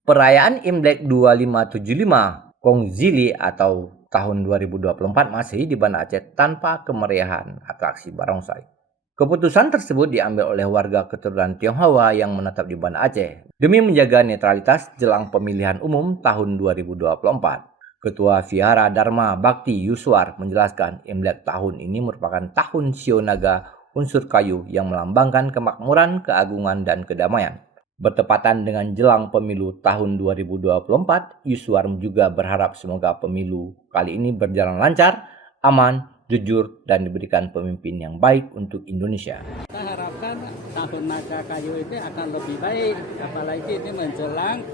Perayaan Imlek 2575 Kongzili atau tahun 2024 Masehi di Banda Aceh tanpa kemeriahan atraksi barongsai. Keputusan tersebut diambil oleh warga keturunan Tionghoa yang menetap di Banda Aceh demi menjaga netralitas jelang pemilihan umum tahun 2024. Ketua Vihara Dharma Bakti Yuswar menjelaskan Imlek tahun ini merupakan tahun Shio Naga unsur kayu yang melambangkan kemakmuran, keagungan, dan kedamaian. Bertepatan dengan jelang pemilu tahun 2024, Yuswar juga berharap semoga pemilu kali ini berjalan lancar, aman, jujur, dan diberikan pemimpin yang baik untuk Indonesia. Kita harapkan tahun naga kayu ini akan lebih baik, apalagi ini menjelang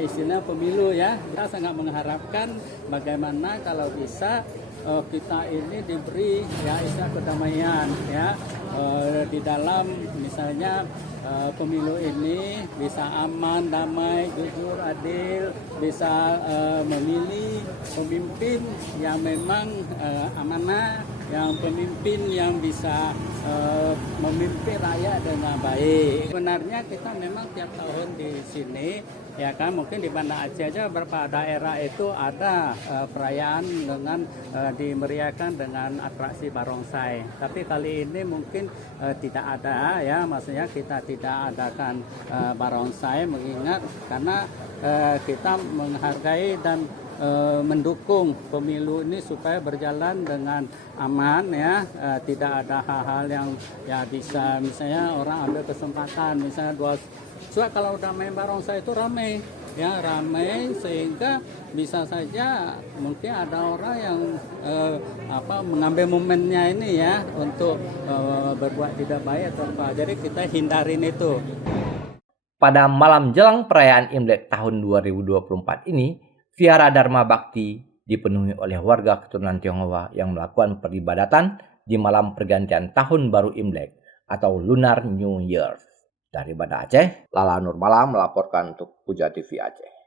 istilah pemilu ya. Kita sangat mengharapkan bagaimana kalau bisa kita ini diberi ya istilah kedamaian ya di dalam misalnya pemilu ini bisa aman, damai, jujur, adil, bisa memilih pemimpin yang memang amanah, yang pemimpin yang bisa memimpin rakyat dengan baik. Sebenarnya kita memang tiap tahun di sini ya kan, mungkin di Banda Aceh aja beberapa daerah itu ada perayaan dengan dimeriahkan dengan atraksi barongsai. Tapi kali ini mungkin tidak ada ya, maksudnya kita tidak adakan barongsai mengingat karena kita menghargai dan mendukung pemilu ini supaya berjalan dengan aman ya, tidak ada hal-hal yang ya bisa misalnya orang ambil kesempatan misalnya soalnya kalau udah main barongsai itu ramai ya, ramai sehingga bisa saja mungkin ada orang yang mengambil momennya ini ya untuk berbuat tidak baik atau apa. Jadi kita hindarin itu. Pada malam jelang perayaan Imlek tahun 2024 ini, Vihara Dharma Bakti dipenuhi oleh warga keturunan Tionghoa yang melakukan peribadatan di malam pergantian tahun baru Imlek atau Lunar New Year. Dari Banda Aceh, Lala Nurmala melaporkan untuk Puja TV Aceh.